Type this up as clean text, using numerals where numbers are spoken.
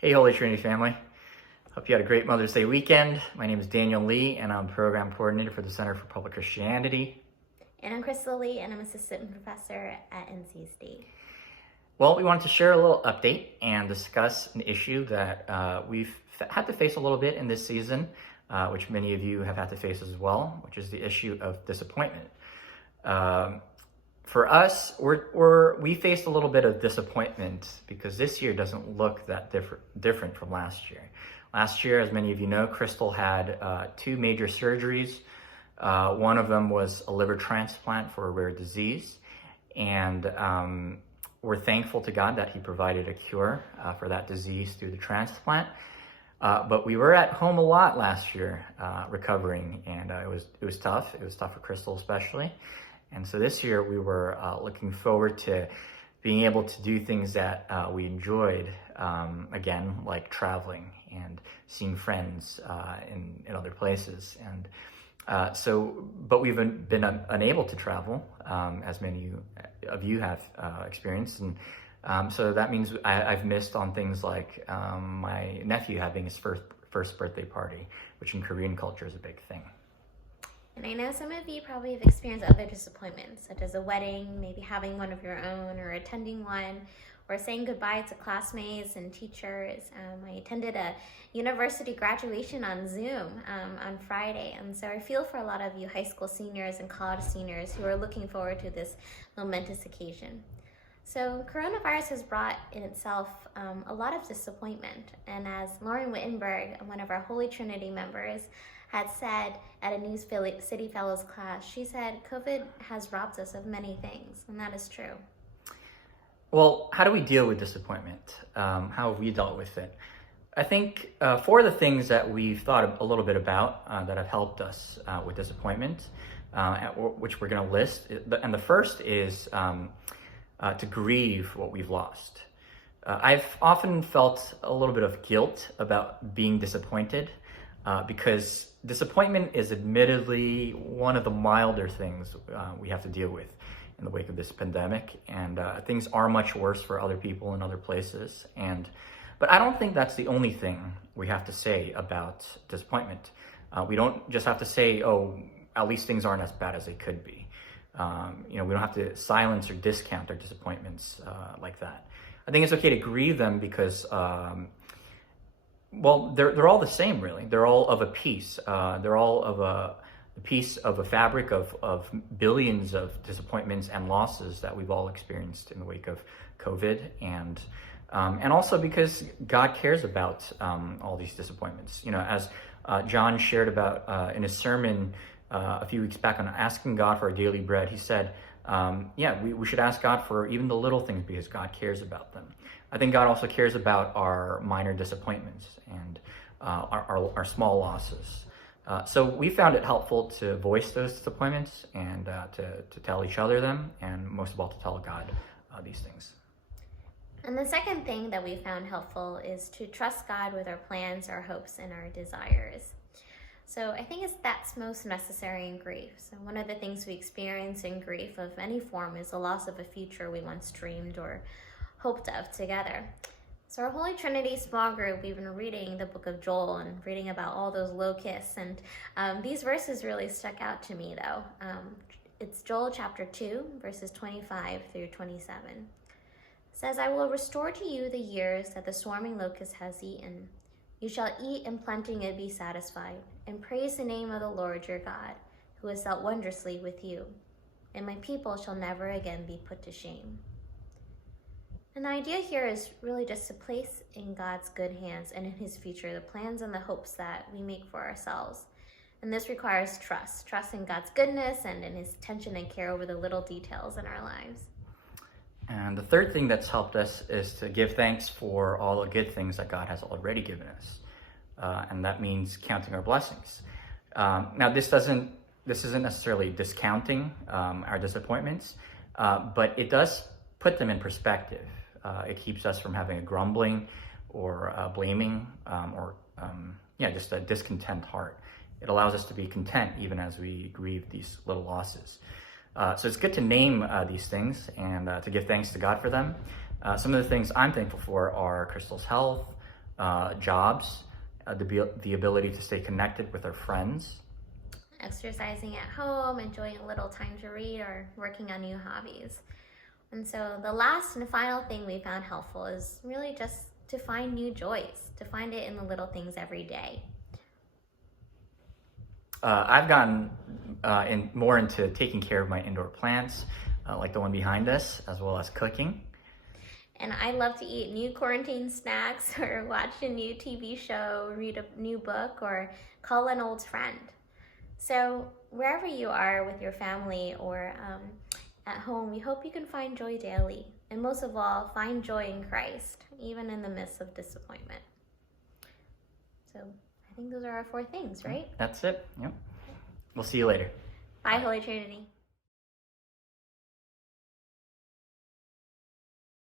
Hey, Holy Trinity family. Hope you had a great Mother's Day weekend. My name is Daniel Lee, and I'm Program Coordinator for the Center for Public Christianity. And I'm Crystal Lee, and I'm Assistant Professor at NC State. Well, we wanted to share a little update and discuss an issue that we've had to face a little bit in this season, which many of you have had to face as well, which is the issue of disappointment. For us, we faced a little bit of disappointment because this year doesn't look that different from last year. Last year, as many of you know, Crystal had 2 major surgeries. One of them was a liver transplant for a rare disease, and we're thankful to God that He provided a cure for that disease through the transplant. But we were at home a lot last year recovering, and it was tough. It was tough for Crystal especially. And so this year we were looking forward to being able to do things that we enjoyed, again, like traveling and seeing friends in other places. And but we've been unable to travel, as many of you have experienced. And so that means I've missed on things like my nephew having his first birthday party, which in Korean culture is a big thing. And I know some of you probably have experienced other disappointments, such as a wedding, maybe having one of your own, or attending one, or saying goodbye to classmates and teachers. I attended a university graduation on Zoom on Friday, and so I feel for a lot of you high school seniors and college seniors who are looking forward to this momentous occasion. So coronavirus has brought in itself a lot of disappointment, and as Lauren Wittenberg, one of our Holy Trinity members, had said at a New City Fellows class, she said, COVID has robbed us of many things, and that is true. Well, how do we deal with disappointment? How have we dealt with it? I think 4 of the things that we've thought a little bit about that have helped us with disappointment, which we're going to list, and the first is to grieve what we've lost. I've often felt a little bit of guilt about being disappointed because disappointment is admittedly one of the milder things we have to deal with in the wake of this pandemic, and things are much worse for other people in other places. But I don't think that's the only thing we have to say about disappointment. We don't just have to say, oh, at least things aren't as bad as they could be. We don't have to silence or discount our disappointments like that. I think it's okay to grieve them because they're all the same, really. They're all of a piece. They're all of a piece of a fabric of billions of disappointments and losses that we've all experienced in the wake of COVID, and also because God cares about all these disappointments. As John shared about in his sermon a few weeks back on asking God for our daily bread, he said, we should ask God for even the little things because God cares about them. I think God also cares about our minor disappointments and our small losses. So we found it helpful to voice those disappointments and to tell each other them, and most of all to tell God these things. And the second thing that we found helpful is to trust God with our plans, our hopes, and our desires. So I think that's most necessary in grief. So one of the things we experience in grief of any form is the loss of a future we once dreamed or hoped of together. So our Holy Trinity small group, we've been reading the book of Joel and reading about all those locusts. And these verses really stuck out to me, though. It's Joel chapter 2, verses 25 through 27. It says, I will restore to you the years that the swarming locust has eaten. You shall eat in plenty and be satisfied, and praise the name of the Lord your God, who has dealt wondrously with you. And my people shall never again be put to shame. And the idea here is really just to place in God's good hands and in His future the plans and the hopes that we make for ourselves. And this requires trust in God's goodness and in His attention and care over the little details in our lives. And the third thing that's helped us is to give thanks for all the good things that God has already given us. And that means counting our blessings. Now, this isn't necessarily discounting our disappointments, but it does put them in perspective. It keeps us from having a grumbling or blaming or just a discontent heart. It allows us to be content even as we grieve these little losses. So it's good to name these things and to give thanks to God for them. Some of the things I'm thankful for are Crystal's health, jobs, the ability to stay connected with our friends. Exercising at home, enjoying a little time to read, or working on new hobbies. And so the last and final thing we found helpful is really just to find new joys, to find it in the little things every day. I've gotten more into taking care of my indoor plants, like the one behind us, as well as cooking. And I love to eat new quarantine snacks, or watch a new TV show, read a new book, or call an old friend. So wherever you are with your family or at home, we hope you can find joy daily. And most of all, find joy in Christ, even in the midst of disappointment. So I think those are our 4 things, right? That's it. Yep. We'll see you later. Bye, Holy Trinity.